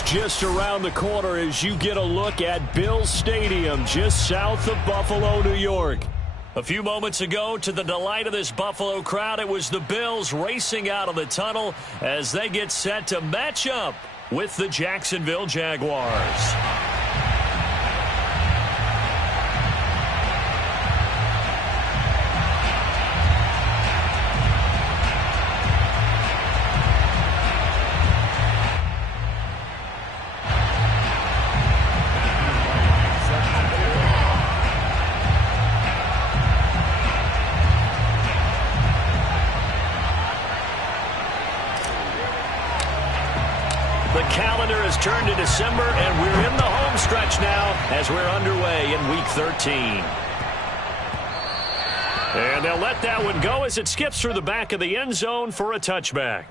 is just around the corner as you get a look at Bills Stadium just south of Buffalo, New York. A few moments ago, to the delight of this Buffalo crowd, it was the Bills racing out of the tunnel as they get set to match up with the Jacksonville Jaguars. Turned to December, and we're in the home stretch now as we're underway in Week 13. And they'll let that one go as it skips through the back of the end zone for a touchback.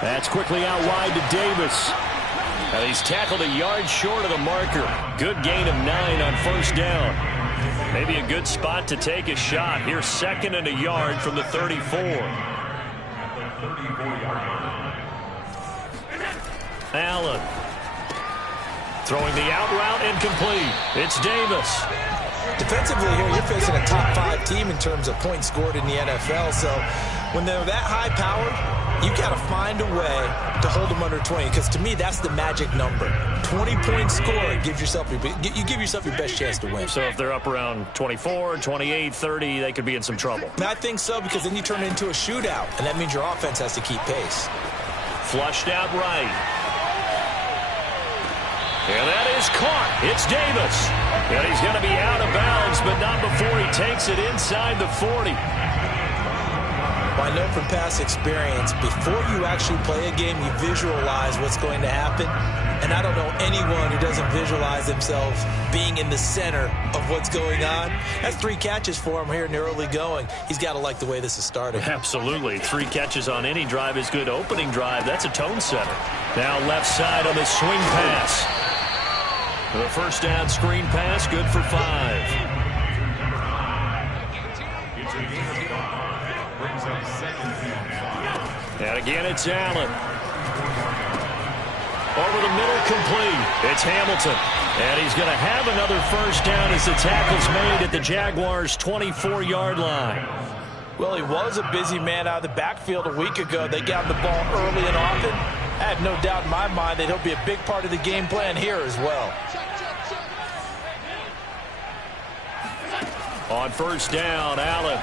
That's quickly out wide to Davis. And he's tackled a yard short of the marker. Good gain of 9 on first down. Maybe a good spot to take a shot. Here's 2nd and a yard from the 34. Allen. Throwing the out route incomplete. It's Davis. Defensively here, you're facing a top 5 team in terms of points scored in the NFL. So when they're that high-powered, you got to find a way to hold them under 20, because to me, that's the magic number. 20-point score gives yourself you give yourself your best chance to win. So if they're up around 24, 28, 30, they could be in some trouble. And I think so, because then you turn it into a shootout, and that means your offense has to keep pace. Flushed out right. And that is caught. It's Davis. And he's going to be out of bounds, but not before he takes it inside the 40. Well, I know from past experience, before you actually play a game, you visualize what's going to happen. And I don't know anyone who doesn't visualize themselves being in the center of what's going on. That's 3 catches for him here in the early going. He's got to like the way this is starting. Absolutely. 3 catches on any drive is good. Opening drive, that's a tone setter. Now left side on the swing pass. The first down screen pass, good for 5. And again, it's Allen. Over the middle, complete. It's Hamilton. And he's going to have another first down as the tackle's made at the Jaguars' 24-yard line. Well, he was a busy man out of the backfield a week ago. They got the ball early and often. I have no doubt in my mind that he'll be a big part of the game plan here as well. On first down, Allen.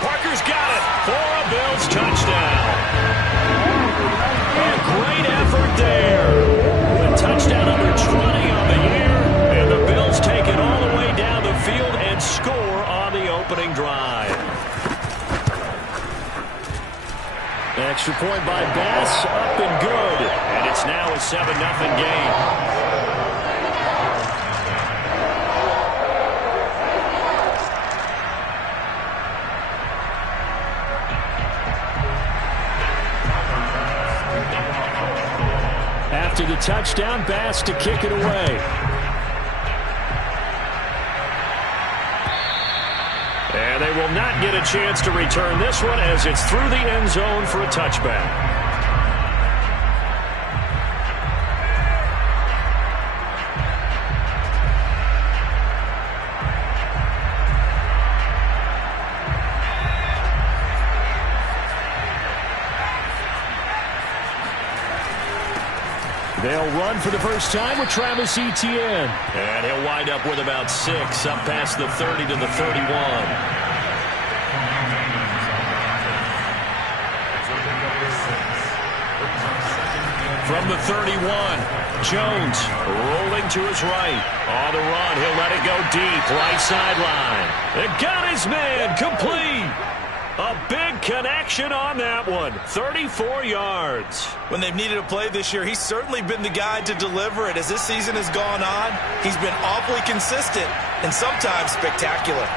Parker's got it for a Bills touchdown. A great effort there. The touchdown number 20 on the year. And the Bills take it all the way down the field and score on the opening drive. Extra point by Bass, up and good. And it's now a 7-0 game. After the touchdown, Bass to kick it away. And they will not get a chance to return this one as it's through the end zone for a touchback. They'll run for the first time with Travis Etienne. And he'll wind up with about 6, up past the 30 to the 31. From the 31, Jones rolling to his right. On the run, he'll let it go deep, right sideline. It got his man, complete. A big connection on that one. 34 yards. When they've needed a play this year, he's certainly been the guy to deliver it. As this season has gone on, he's been awfully consistent and sometimes spectacular.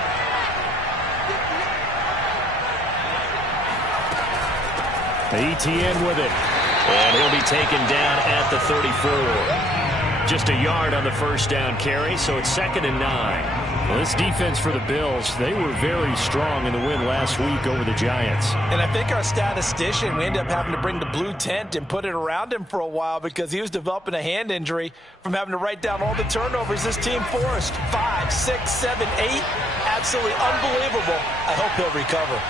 ETN with it. And he'll be taken down at the 34. Just a yard on the first down carry, so it's 2nd and 9. Well, this defense for the Bills, they were very strong in the win last week over the Giants. And I think our statistician, we ended up having to bring the blue tent and put it around him for a while because he was developing a hand injury from having to write down all the turnovers this team forced. 5, 6, 7, 8. Absolutely unbelievable. I hope he'll recover.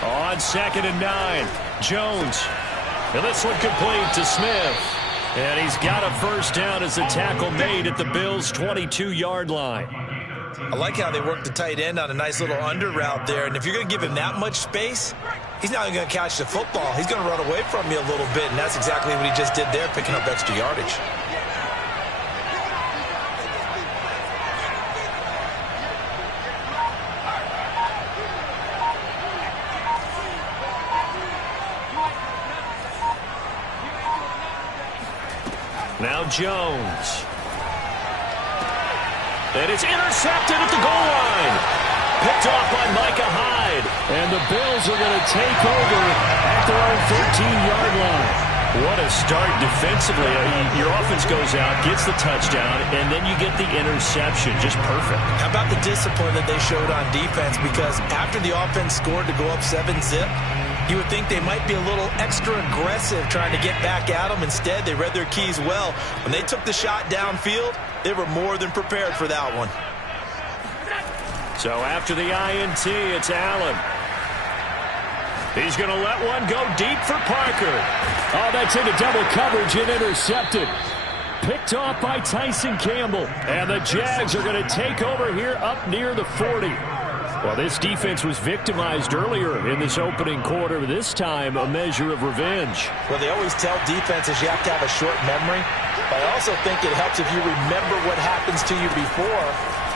On 2nd and 9, Jones. And this one complete to Smith. And he's got a first down as the tackle made at the Bills' 22-yard line. I like how they work the tight end on a nice little under route there. And if you're going to give him that much space, he's not going to catch the football. He's going to run away from you a little bit, and that's exactly what he just did there, picking up extra yardage. Now Jones. And it's intercepted at the goal line. Picked off by Micah Hyde. And the Bills are going to take over at their own 13-yard line. What a start defensively. Your offense goes out, gets the touchdown, and then you get the interception. Just perfect. How about the discipline that they showed on defense? Because after the offense scored to go up 7-zip, you would think they might be a little extra aggressive trying to get back at them. Instead, they read their keys well. When they took the shot downfield, they were more than prepared for that one. So after the INT, it's Allen. He's going to let one go deep for Parker. Oh, that's into double coverage and intercepted. Picked off by Tyson Campbell. And the Jags are going to take over here up near the 40. Well, this defense was victimized earlier in this opening quarter. This time, a measure of revenge. Well, they always tell defenses you have to have a short memory. But I also think it helps if you remember what happens to you before,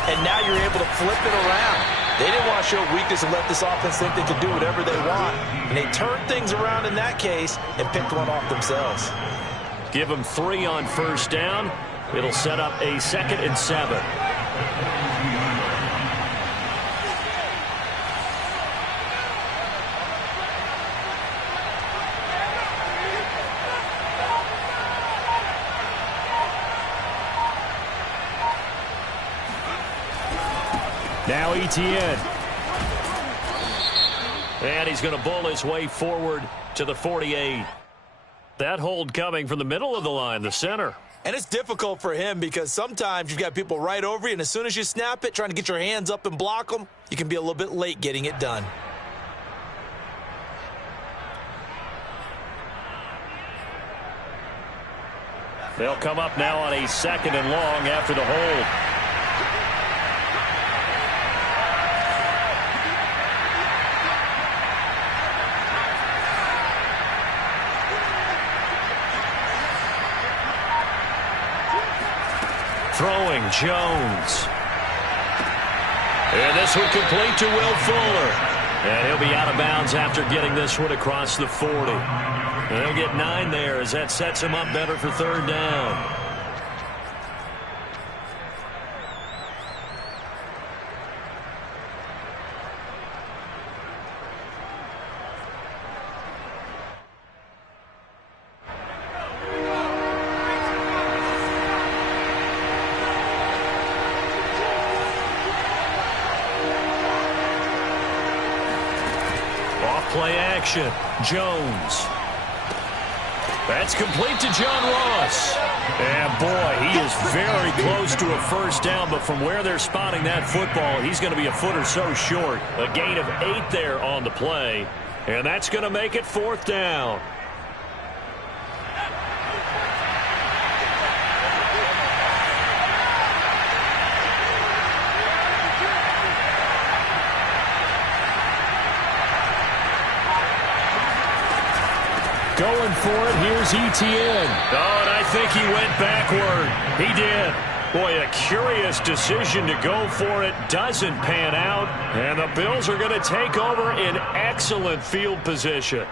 and now you're able to flip it around. They didn't want to show weakness and let this offense think they could do whatever they want. And they turned things around in that case and picked one off themselves. Give them 3 on first down. It'll set up a 2nd and 7. Now ETN. And he's going to bull his way forward to the 48. That hold coming from the middle of the line, the center. And it's difficult for him because sometimes you've got people right over you, and as soon as you snap it, trying to get your hands up and block them, you can be a little bit late getting it done. They'll come up now on a 2nd and long after the hold. Throwing Jones. And this one complete to Will Fuller. And he'll be out of bounds after getting this one across the 40. And they'll get 9 there as that sets him up better for 3rd down. Play action. Jones. That's complete to John Ross. And boy, he is very close to a first down, but from where they're spotting that football, he's going to be a foot or so short. A gain of 8 there on the play, and that's going to make it 4th down. going for it. Here's Etienne. Oh, and I think he went backward. He did. Boy, a curious decision to go for it. Doesn't pan out. And the Bills are going to take over in excellent field position.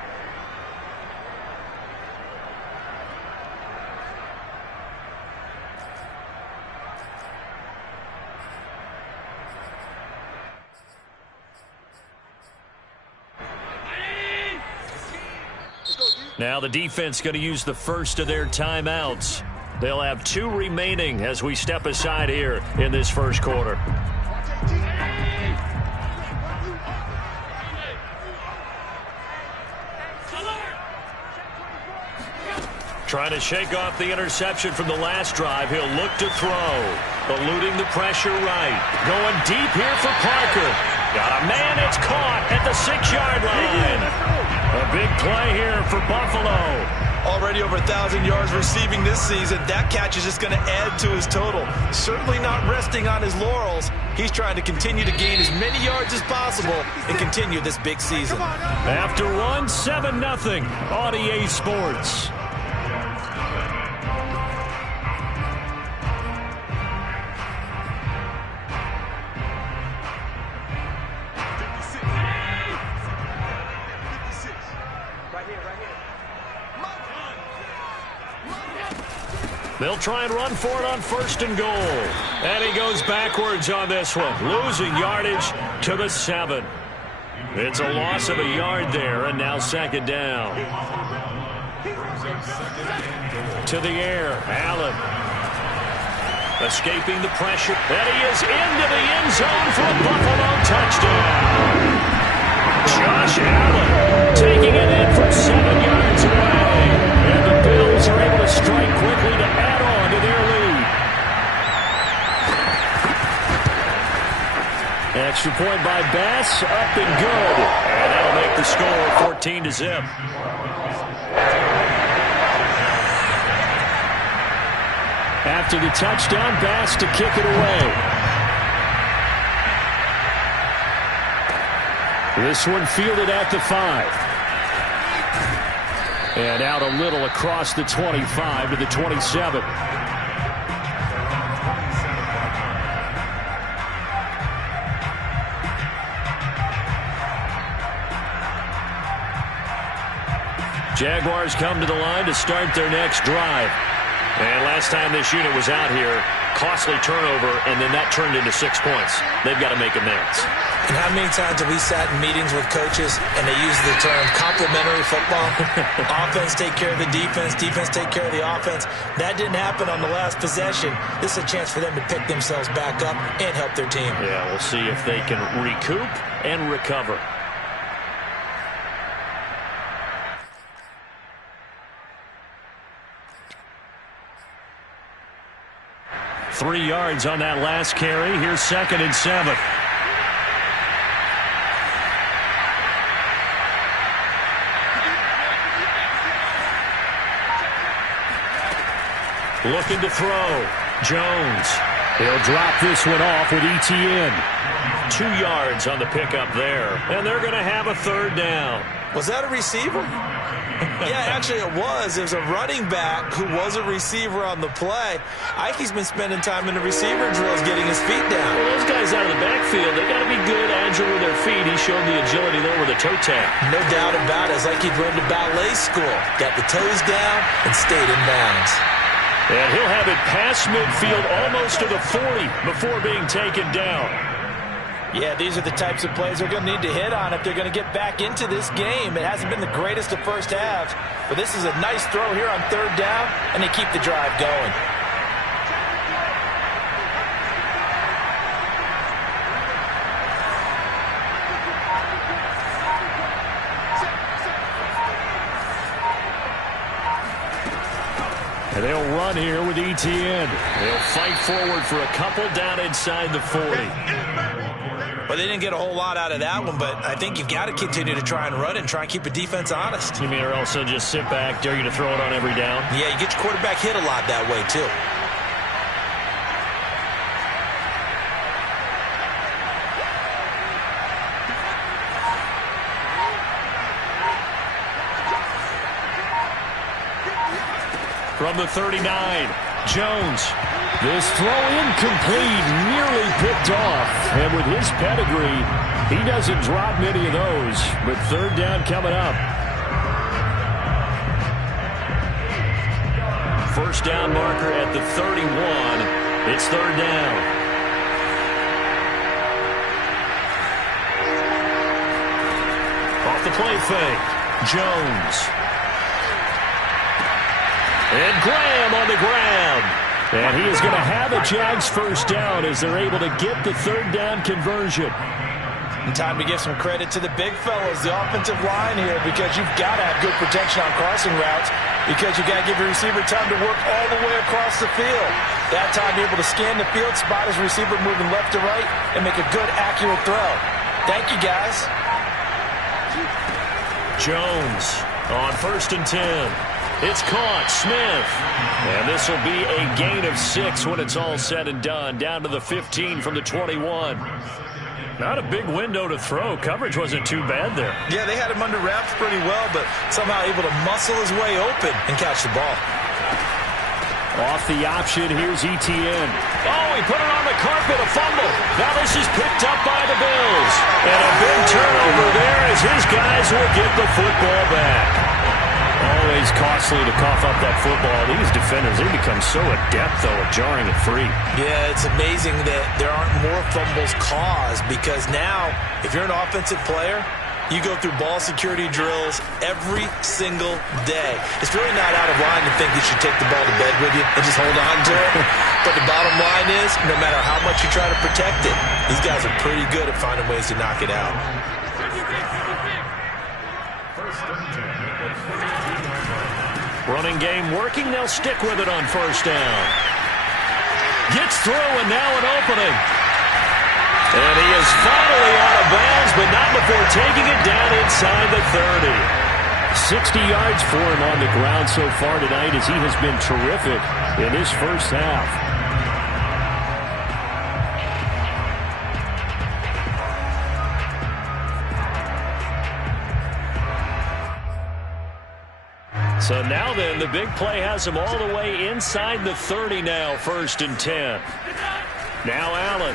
Now the defense going to use the first of their timeouts. They'll have 2 remaining as we step aside here in this first quarter. Trying to shake off the interception from the last drive. He'll look to throw. Eluding the pressure right. Going deep here for Parker. Got a man, it's caught at the 6-yard line. A big play here for Buffalo. Already over 1,000 yards receiving this season. That catch is just going to add to his total. Certainly not resting on his laurels. He's trying to continue to gain as many yards as possible and continue this big season. After one, 7-0 on EA Sports. They'll try and run for it on 1st and goal. And he goes backwards on this one, losing yardage to the 7. It's a loss of a yard there, and now 2nd down. To the air, Allen. Escaping the pressure. And he is into the end zone for a Buffalo touchdown. Josh Allen taking it in from 7 yards away. And the Bills are able to strike quickly to add on to their lead. Extra point by Bass, up and good. And that'll make the score 14-0. After the touchdown, Bass to kick it away. This one fielded at the 5. And out a little across the 25 to the 27. Jaguars come to the line to start their next drive. And last time this unit was out here, costly turnover, and then that turned into 6 points. They've got to make amends. And how many times have we sat in meetings with coaches and they use the term complementary football? Offense take care of the defense, defense take care of the offense. That didn't happen on the last possession. This is a chance for them to pick themselves back up and help their team. Yeah, we'll see if they can recoup and recover. Three yards on that last carry. Here's 2nd and 7. Looking to throw. Jones. He'll drop this one off with Etienne. 2 yards on the pickup there. And they're going to have a 3rd down. Was that a receiver? Yeah, actually it was. It was a running back who was a receiver on the play. Ikey's been spending time in the receiver drills getting his feet down. Well, those guys out of the backfield, they got to be good, agile with their feet. He showed the agility there with a toe tap. No doubt about it. It's like he'd run to ballet school. Got the toes down and stayed in bounds. And he'll have it past midfield almost to the 40 before being taken down. Yeah, these are the types of plays they're going to need to hit on if they're going to get back into this game. It hasn't been the greatest of first halves, but this is a nice throw here on 3rd down, and they keep the drive going. And they'll run here with Etienne. They'll fight forward for a couple down inside the 40. Well, they didn't get a whole lot out of that one, but I think you've got to continue to try and run and try and keep the defense honest. You mean or also just sit back, dare you to throw it on every down? Yeah, you get your quarterback hit a lot that way, too. From the 39, Jones. This throw incomplete, nearly picked off. And with his pedigree, he doesn't drop many of those. But third down coming up. First down marker at the 31. It's third down. Off the play fake. Jones. And Graham on the ground. And he is going to have a Jags first down as they're able to get the third down conversion. And time to give some credit to the big fellas, the offensive line here, because you've got to have good protection on crossing routes, because you've got to give your receiver time to work all the way across the field. That time, be able to scan the field, spot his receiver moving left to right, and make a good, accurate throw. Thank you, guys. Jones on 1st and 10. It's caught. Smith. And this will be a gain of 6 when it's all said and done. Down to the 15 from the 21. Not a big window to throw. Coverage wasn't too bad there. Yeah, they had him under wraps pretty well, but somehow able to muscle his way open and catch the ball. Off the option, here's Etienne. Oh, he put it on the carpet, a fumble. Now this is picked up by the Bills. And a big turnover there as his guys will get the football back. Always costly to cough up that football. These defenders, they become so adept, though, at jarring it free. Yeah, it's amazing that there aren't more fumbles caused, because now, if you're an offensive player, you go through ball security drills every single day. It's really not out of line to think you should take the ball to bed with you and just hold on to it. But the bottom line is, no matter how much you try to protect it, these guys are pretty good at finding ways to knock it out. Running game working. They'll stick with it on first down. Gets through, and now an opening. And he is finally out of bounds, but not before taking it down inside the 30. 60 yards for him on the ground so far tonight, as he has been terrific in his first half. So now then, the big play has him all the way inside the 30 now, 1st and 10. Now Allen.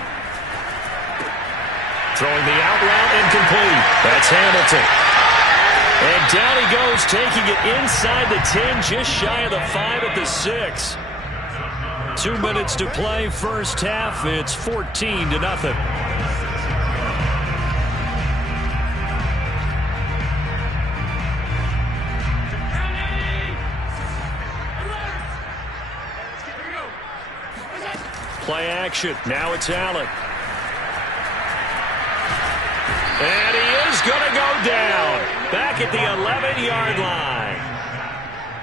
Throwing the out route, incomplete. That's Hamilton. And down he goes, taking it inside the 10, just shy of the 5 at the 6. 2 minutes to play, first half. It's 14-0. Play action. Now it's Allen. And he is going to go down. Back at the 11-yard line.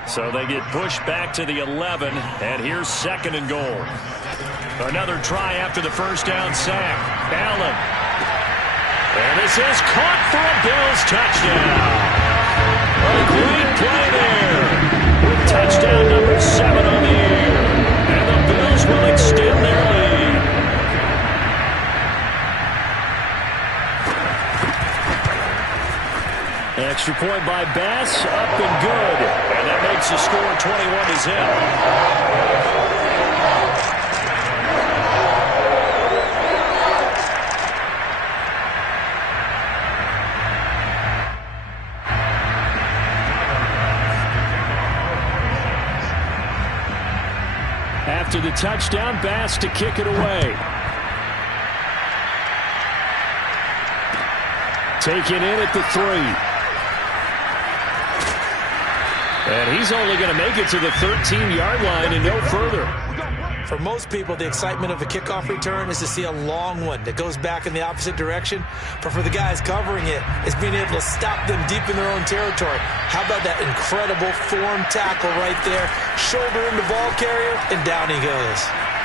So they get pushed back to the 11. And here's 2nd and goal. Another try after the first down sack. Allen. And this is caught for a Bills touchdown. A great play there. With touchdown number 7 on the air. And the Bills will extend their lead. Extra point by Bass, up and good. And that makes the score 21-0. After the touchdown, Bass to kick it away. Taken in at the 3. And he's only going to make it to the 13-yard line and no further. For most people, the excitement of a kickoff return is to see a long one that goes back in the opposite direction. But for the guys covering it, it's being able to stop them deep in their own territory. How about that incredible form tackle right there? Shoulder in the ball carrier, and down he goes.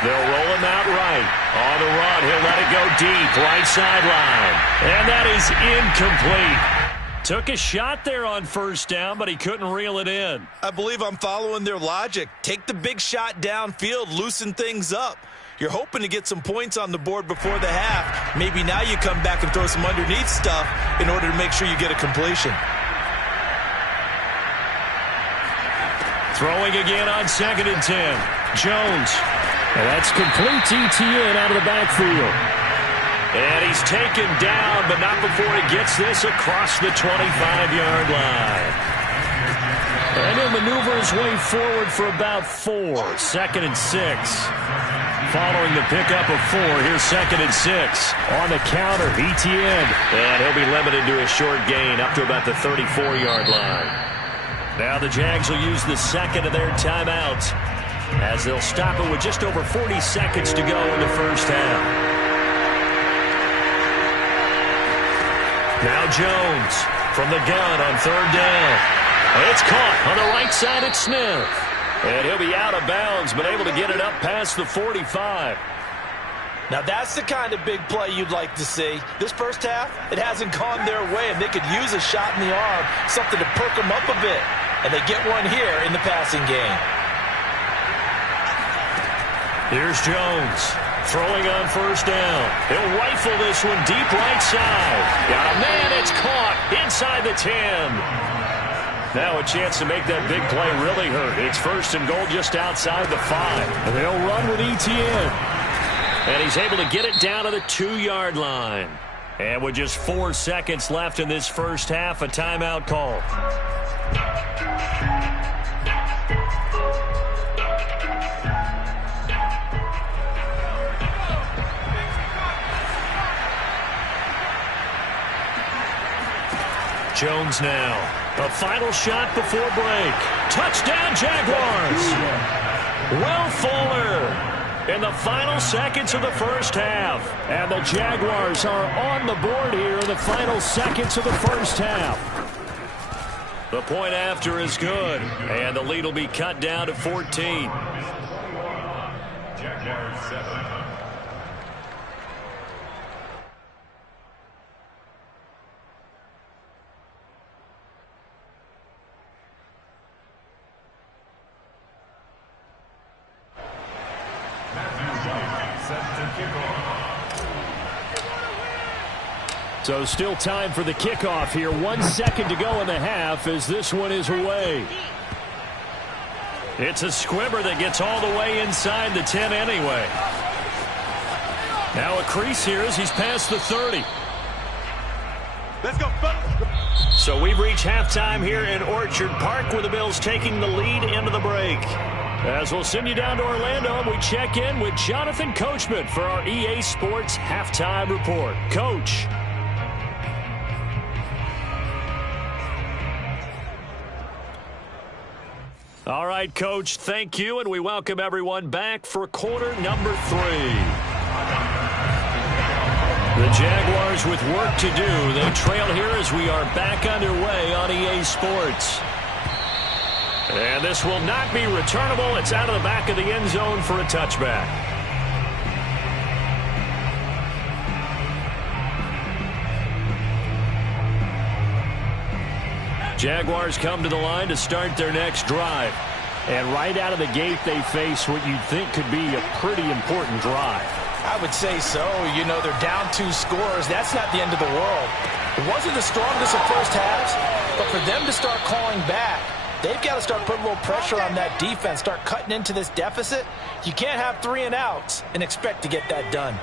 They'll roll him out right. On the run, he'll let it go deep, right sideline. And that is incomplete. Took a shot there on first down, but he couldn't reel it in. I believe I'm following their logic. Take the big shot downfield, loosen things up. You're hoping to get some points on the board before the half. Maybe now you come back and throw some underneath stuff in order to make sure you get a completion. Throwing again on 2nd and 10. Jones. And that's complete ETN out of the backfield. And he's taken down, but not before he gets this across the 25-yard line. And he'll maneuver his way forward for about 4. 2nd and 6. Following the pickup of 4, here's 2nd and 6. On the counter, ETN. And he'll be limited to a short gain up to about the 34-yard line. Now the Jags will use the second of their timeouts as they'll stop it with just over 40 seconds to go in the first half. Now Jones from the gun on 3rd down. It's caught on the right side at Smith. And he'll be out of bounds, but able to get it up past the 45. Now that's the kind of big play you'd like to see. This first half, it hasn't gone their way, and they could use a shot in the arm, something to perk them up a bit. And they get one here in the passing game. Here's Jones throwing on 1st down. He'll rifle this one deep right side. Got a man, it's caught inside the 10. Now a chance to make that big play really hurt. It's 1st and goal just outside the 5. And they'll run with ETN. And he's able to get it down to the 2-yard line. And with just 4 seconds left in this first half, a timeout call. Jones now. A final shot before break. Touchdown, Jaguars. Will Fuller in the final seconds of the first half. And the Jaguars are on the board here in the final seconds of the first half. The point after is good. And the lead will be cut down to 14. Jaguars 7. So still time for the kickoff here. 1 second to go in the half as this one is away. It's a squibber that gets all the way inside the 10 anyway. Now a crease here as he's past the 30. Let's go. So we've reached halftime here in Orchard Park with the Bills taking the lead into the break. As we'll send you down to Orlando, we check in with Jonathan Coachman for our EA Sports Halftime Report. Coach. All right, Coach, thank you, and we welcome everyone back for quarter number 3. The Jaguars with work to do. They trail here as we are back underway on EA Sports. And this will not be returnable. It's out of the back of the end zone for a touchback. Jaguars come to the line to start their next drive. And right out of the gate, they face what you'd think could be a pretty important drive. I would say so. You know, they're down 2 scores. That's not the end of the world. It wasn't the strongest of first halves, but for them to start calling back, they've got to start putting a little pressure on that defense, start cutting into this deficit. You can't have 3 and outs and expect to get that done.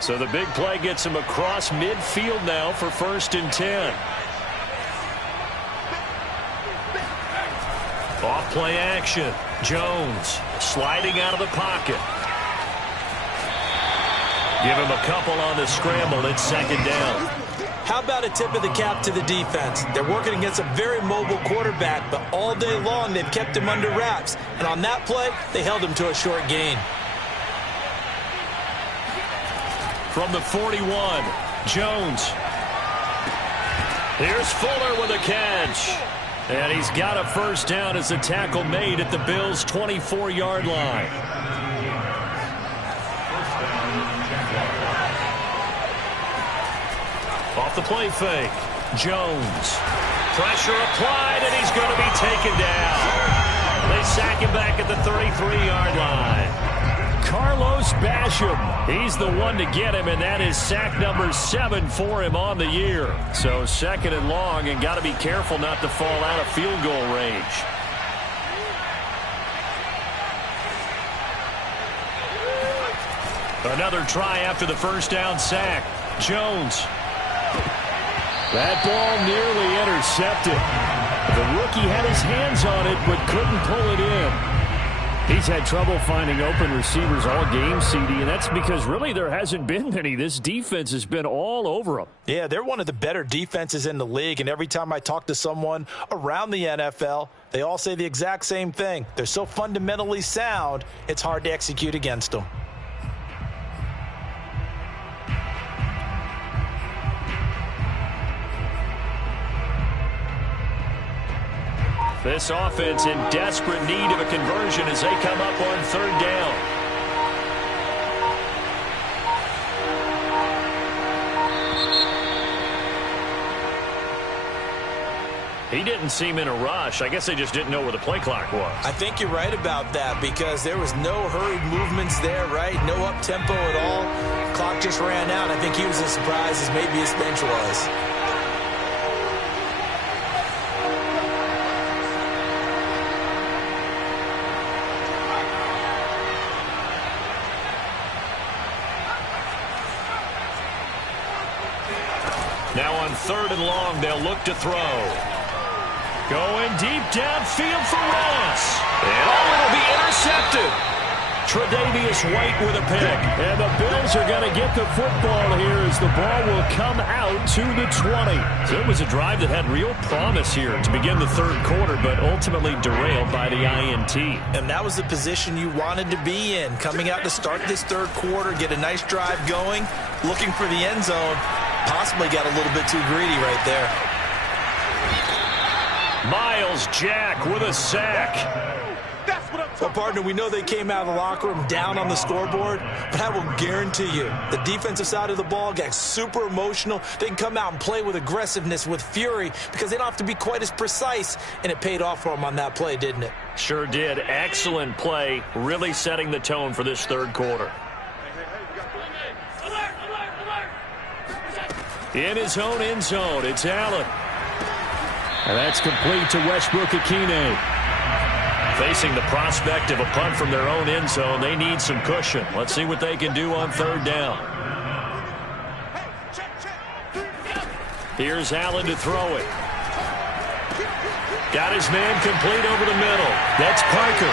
So the big play gets him across midfield now for 1st and 10. Off play action. Jones sliding out of the pocket. Give him a couple on the scramble. It's 2nd down. How about a tip of the cap to the defense? They're working against a very mobile quarterback, but all day long they've kept him under wraps. And on that play, they held him to a short gain. From the 41, Jones. Here's Fuller with a catch. And he's got a 1st down as the tackle made at the Bills' 24-yard line. Off the play fake, Jones. Pressure applied, and he's going to be taken down. They sack him back at the 33-yard line. Carlos Basham, he's the one to get him, and that is sack number 7 for him on the year. So 2nd and long, and got to be careful not to fall out of field goal range. Another try after the first down sack. Jones. That ball nearly intercepted. The rookie had his hands on it but couldn't pull it in. He's had trouble finding open receivers all game, CD, and that's because really there hasn't been many. This defense has been all over them. Yeah, they're one of the better defenses in the league, and every time I talk to someone around the NFL, they all say the exact same thing. They're so fundamentally sound, it's hard to execute against them. This offense in desperate need of a conversion as they come up on third down. He didn't seem in a rush. I guess they just didn't know where the play clock was. I think you're right about that because there was no hurried movements there, right? No up-tempo at all. Clock just ran out. I think he was as surprised as maybe his bench was. Now on third and long, they'll look to throw. Going deep downfield for Ross. And it'll be intercepted. Tre'Davious White with a pick. And the Bills are going to get the football here as the ball will come out to the 20. So it was a drive that had real promise here to begin the third quarter, but ultimately derailed by the INT. And that was the position you wanted to be in. Coming out to start this third quarter, get a nice drive going, looking for the end zone. Possibly got a little bit too greedy right there. Miles Jack with a sack. Well, partner, we know they came out of the locker room down on the scoreboard, but I will guarantee you the defensive side of the ball got super emotional. They can come out and play with aggressiveness, with fury, because they don't have to be quite as precise, and it paid off for them on that play, didn't it? Sure did. Excellent play, really setting the tone for this third quarter. In his own end zone, it's Allen. And that's complete to Westbrook-Ikhine. Facing the prospect of a punt from their own end zone, they need some cushion. Let's see what they can do on third down. Here's Allen to throw it. Got his man complete over the middle. That's Parker.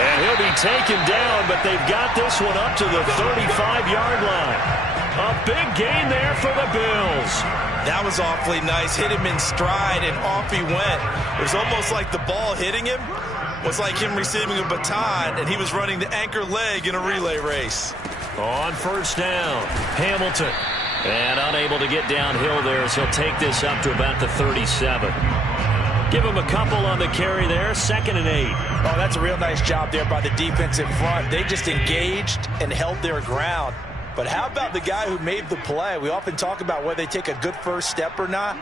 And he'll be taken down, but they've got this one up to the 35-yard line. A big gain there for the Bills. That was awfully nice. Hit him in stride, and off he went. It was almost like the ball hitting him was like him receiving a baton, and he was running the anchor leg in a relay race. On first down, Hamilton. And unable to get downhill there as he'll take this up to about the 37. Give him a couple on the carry there, 2nd and 8. Oh, that's a real nice job there by the defense in front. They just engaged and held their ground. But how about the guy who made the play? We often talk about whether they take a good first step or not.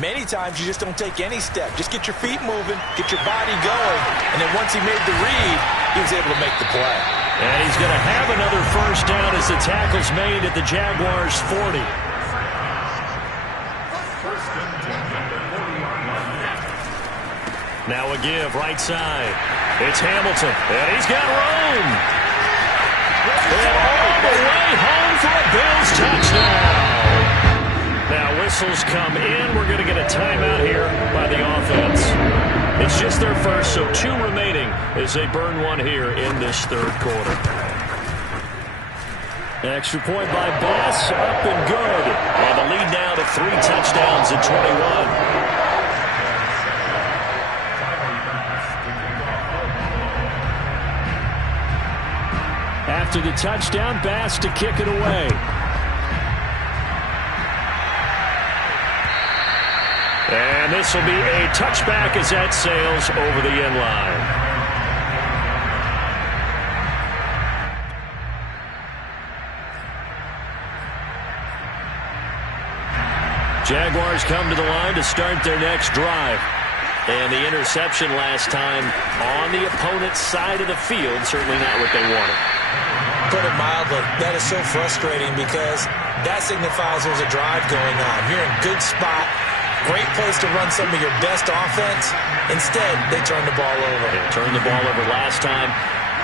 Many times you just don't take any step. Just get your feet moving, get your body going, and then once he made the read, he was able to make the play. And he's going to have another first down as the tackle's made at the Jaguars' 40. Now a give, right side. It's Hamilton, and he's got room. And all the way home for a Bills touchdown. Now whistles come in. We're going to get a timeout here by the offense. It's just their first, so 2 remaining as they burn one here in this third quarter. Extra point by Bass, up and good. And the lead now to 3 touchdowns at 21. After the touchdown, Bass to kick it away. And this will be a touchback as that sails over the end line. Jaguars come to the line to start their next drive. And the interception last time on the opponent's side of the field, certainly not what they wanted. Put it mildly, that is so frustrating because that signifies there's a drive going on. You're in good spot, great place to run some of your best offense. Instead, they turn the ball over. They turned the ball over last time.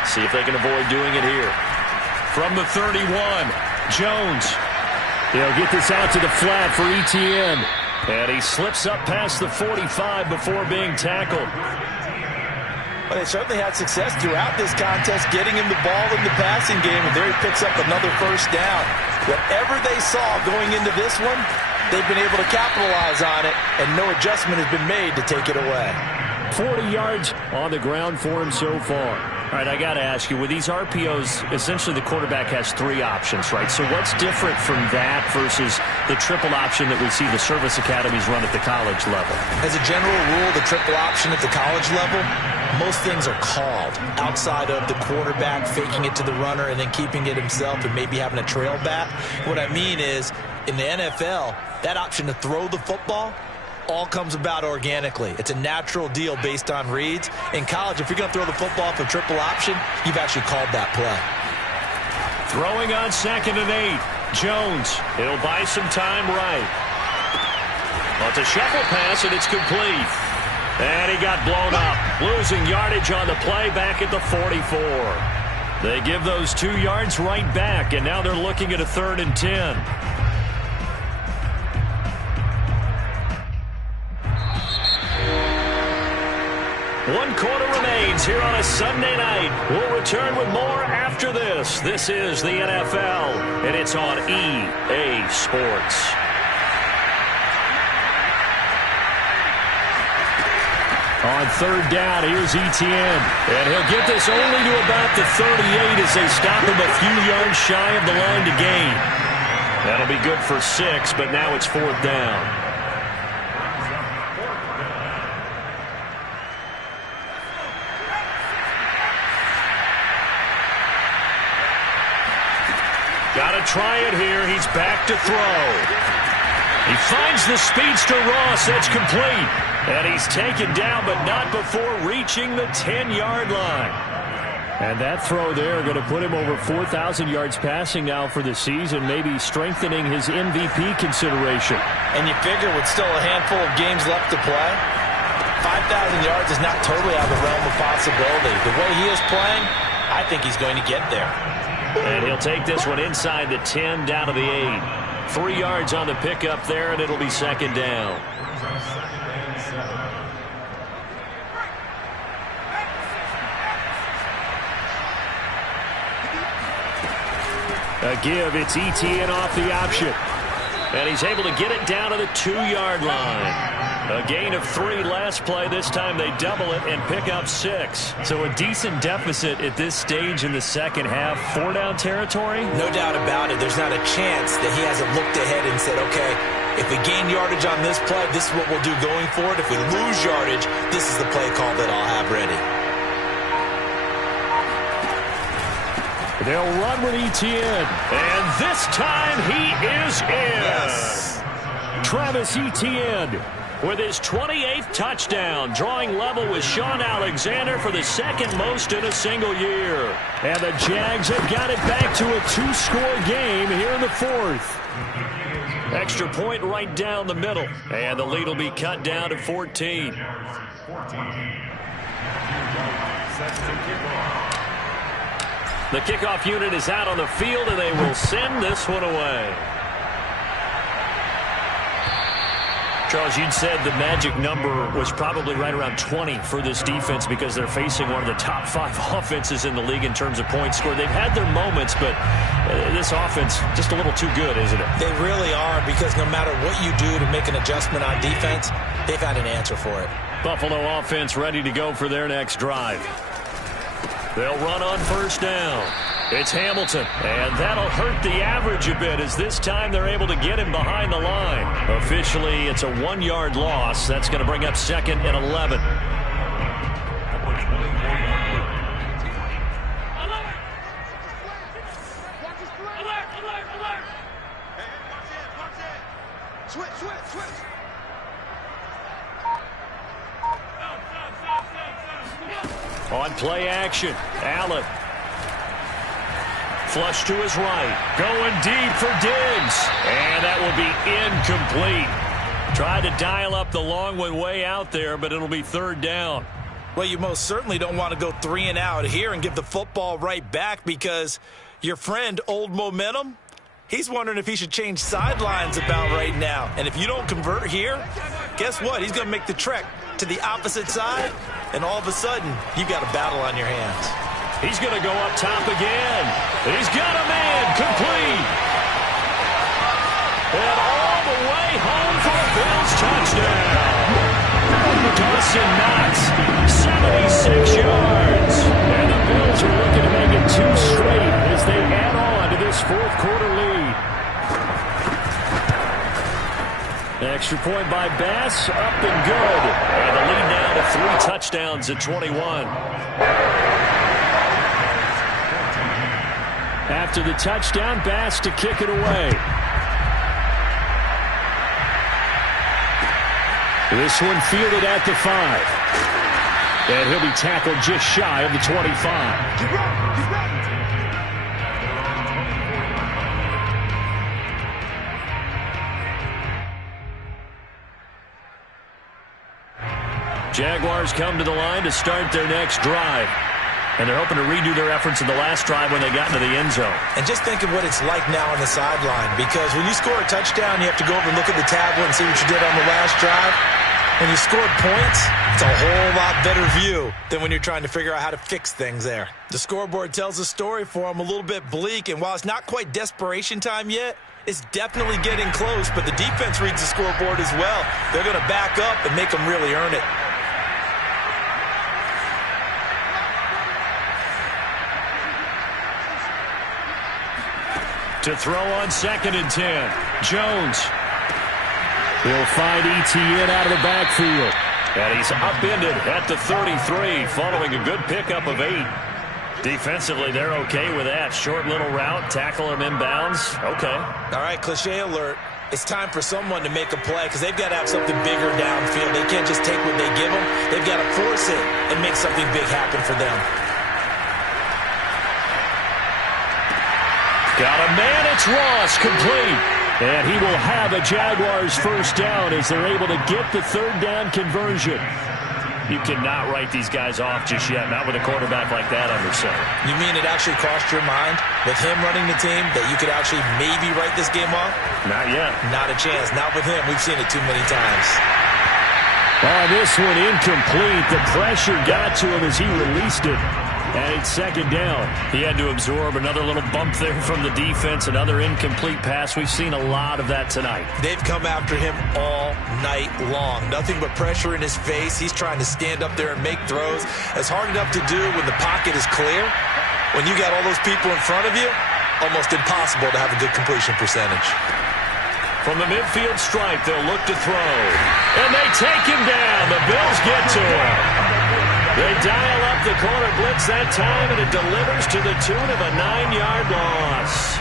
See if they can avoid doing it here. From the 31, Jones. He'll get this out to the flat for ETN. And he slips up past the 45 before being tackled. Well, they certainly had success throughout this contest getting him the ball in the passing game, and there he picks up another first down. Whatever they saw going into this one, they've been able to capitalize on it, and no adjustment has been made to take it away. 40 yards on the ground for him so far. All right, I got to ask you, with these RPOs, essentially the quarterback has 3 options, right? So what's different from that versus the triple option that we see the service academies run at the college level? As a general rule, the triple option at the college level, most things are called outside of the quarterback faking it to the runner and then keeping it himself and maybe having a trail back. What I mean is, in the NFL, that option to throw the football all comes about organically. It's a natural deal based on reads. In college, if you're going to throw the football for triple option, you've actually called that play. Throwing on 2nd and 8. Jones. He'll buy some time right. Well, it's a shuffle pass, and it's complete. And he got blown up. Losing yardage on the play back at the 44. They give those 2 yards right back, and now they're looking at a 3rd and 10. One quarter remains here on a Sunday night. We'll return with more after this. This is the NFL, and it's on EA Sports. On 3rd down, here's ETN. And he'll get this only to about the 38 as they stop him a few yards shy of the line to gain. That'll be good for 6, but now it's 4th down. Got to try it here. He's back to throw. He finds the speedster Ross. That's complete. And he's taken down, but not before reaching the 10-yard line. And that throw there going to put him over 4,000 yards passing now for the season, maybe strengthening his MVP consideration. And you figure with still a handful of games left to play, 5,000 yards is not totally out of the realm of possibility. The way he is playing, I think he's going to get there. And he'll take this one inside the 10, down to the 8. 3 yards on the pickup there, and it'll be 2nd down. A give, it's ETN off the option. And he's able to get it down to the 2-yard line. A gain of 3 last play. This time they double it and pick up 6. So a decent deficit at this stage in the second half. 4-down territory? No doubt about it. There's not a chance that he hasn't looked ahead and said, okay, if we gain yardage on this play, this is what we'll do going forward. If we lose yardage, this is the play call that I'll have ready. They'll run with ETN. And this time he is in. Yes. Travis Etienne with his 28th touchdown, drawing level with Sean Alexander for the 2nd most in a single year. And the Jags have got it back to a 2-score game here in the 4th. Extra point right down the middle. And the lead will be cut down to 14. The kickoff unit is out on the field, and they will send this one away. Charles, you'd said the magic number was probably right around 20 for this defense because they're facing one of the top 5 offenses in the league in terms of points scored. They've had their moments, but this offense just a little too good, isn't it? They really are, because no matter what you do to make an adjustment on defense, they've had an answer for it. Buffalo offense ready to go for their next drive. They'll run on 1st down. It's Hamilton, and that'll hurt the average a bit as this time they're able to get him behind the line. Officially, it's a 1-yard loss. That's going to bring up 2nd and 11. On play action, Allen. Flush to his right. Going deep for Diggs. And that will be incomplete. Tried to dial up the long one way out there, but it'll be 3rd down. Well, you most certainly don't want to go 3 and out here and give the football right back, because Your friend, Old Momentum, he's wondering if he should change sidelines about right now. And if you don't convert here, guess what? He's going to make the trek to the opposite side, and all of a sudden, you've got a battle on your hands. He's going to go up top again. He's got a man complete. And all the way home for a Bills touchdown. Dawson Knox, 76 yards. And the Bills are looking to make it 2 straight as they add on to this fourth quarter lead. Extra point by Bass, up and good. And the lead now to 3 touchdowns at 21. After the touchdown, Bass to kick it away. This one fielded at the 5. And he'll be tackled just shy of the 25. Jaguars come to the line to start their next drive. And they're hoping to redo their efforts in the last drive when they got into the end zone. And just think of what it's like now on the sideline, because when you score a touchdown, you have to go over and look at the tablet and see what you did on the last drive. When you scored points, it's a whole lot better view than when you're trying to figure out how to fix things there. The scoreboard tells a story for them, a little bit bleak, and while it's not quite desperation time yet, it's definitely getting close, but the defense reads the scoreboard as well. They're going to back up and make them really earn it. To throw on 2nd and 10. Jones. He'll find Etienne out of the backfield. And he's upended at the 33 following a good pickup of 8. Defensively, they're okay with that. Short little route, tackle him inbounds. Okay. All right, cliche alert. It's time for someone to make a play because they've got to have something bigger downfield. They can't just take what they give them. They've got to force it and make something big happen for them. Got a man, it's Ross, complete. And he will have a Jaguars first down as they're able to get the 3rd down conversion. You cannot write these guys off just yet, not with a quarterback like that under center. You mean it actually crossed your mind with him running the team that you could actually maybe write this game off? Not yet. Not a chance. Not with him. We've seen it too many times. Oh, this one incomplete. The pressure got to him as he released it. And it's 2nd down. He had to absorb another little bump there from the defense, another incomplete pass. We've seen a lot of that tonight. They've come after him all night long. Nothing but pressure in his face. He's trying to stand up there and make throws. It's hard enough to do when the pocket is clear. When you got all those people in front of you, almost impossible to have a good completion percentage. From the midfield stripe, they'll look to throw. And they take him down. The Bills get to him. They dial up the corner blitz that time, and it delivers to the tune of a 9-yard loss.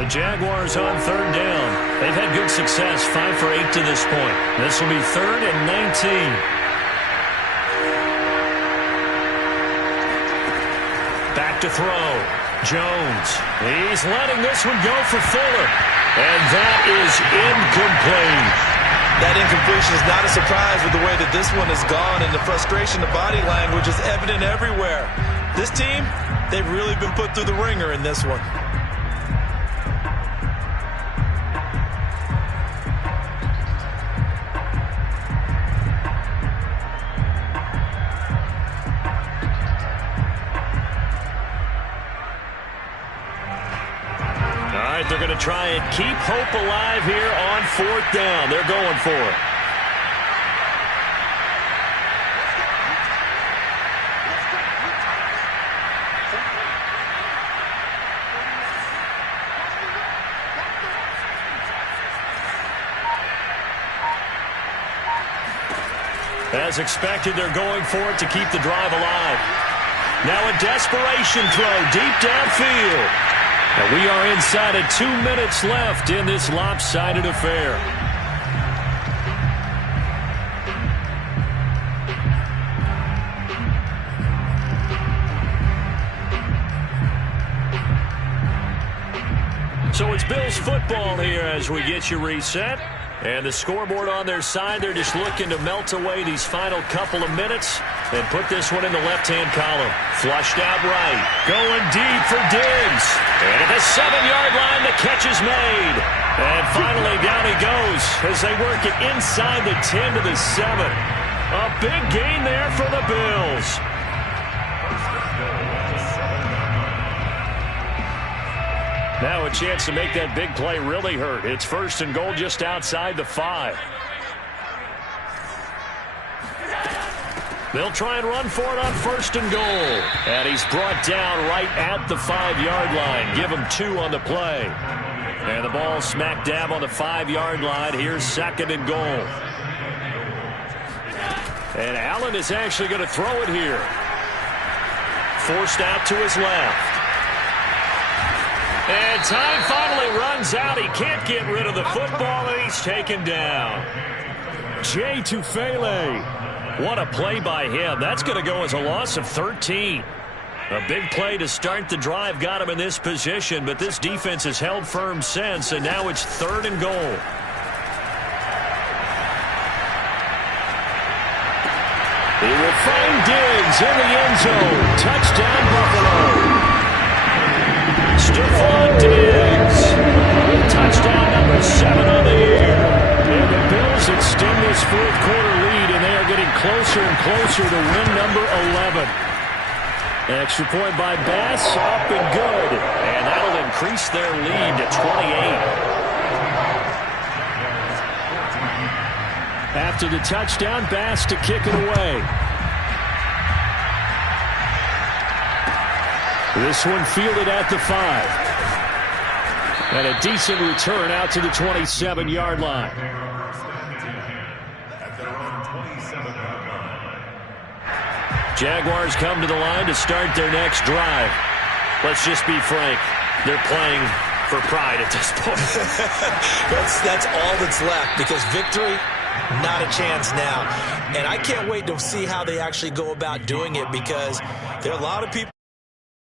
The Jaguars on 3rd down. They've had good success, 5 for 8 to this point. This will be 3rd and 19. Back to throw. Jones. He's letting this one go for Fuller. And that is incomplete. That incompletion is not a surprise with the way that this one has gone, and the frustration, the body language is evident everywhere. This team, they've really been put through the ringer in this one. They're going to try and keep hope alive here on 4th down. They're going for it. As expected, they're going for it to keep the drive alive. Now a desperation throw deep downfield. And we are inside of 2 minutes left in this lopsided affair. So it's Bills football here as we get you reset. And the scoreboard on their side, they're just looking to melt away these final couple of minutes and put this one in the left-hand column. Flushed out right. Going deep for Diggs. And at the 7-yard line, the catch is made. And finally, down he goes as they work it inside the 10 to the 7. A big gain there for the Bills. Now a chance to make that big play really hurt. It's 1st and goal just outside the 5. They'll try and run for it on 1st and goal. And he's brought down right at the 5-yard line. Give him 2 on the play. And the ball smack dab on the 5-yard line. Here's 2nd and goal. And Allen is actually going to throw it here. Forced out to his left. And time finally runs out. He can't get rid of the football, and he's taken down. Jay Tufele. What a play by him. That's going to go as a loss of 13. A big play to start the drive got him in this position, but this defense has held firm since, and now it's 3rd and goal. He will find Diggs in the end zone. Touchdown, Buffalo. Stephon Diggs. Touchdown number 7 on the year. And the Bills extend this 4th-quarter lead, and they are getting closer and closer to win number 11. Extra point by Bass, up and good. And that'll increase their lead to 28. After the touchdown, Bass to kick it away. This one fielded at the 5. And a decent return out to the 27-yard line. Jaguars come to the line to start their next drive. Let's just be frank. They're playing for pride at this point. That's all that's left, because victory, not a chance now. And I can't wait to see how they actually go about doing it, because there are a lot of people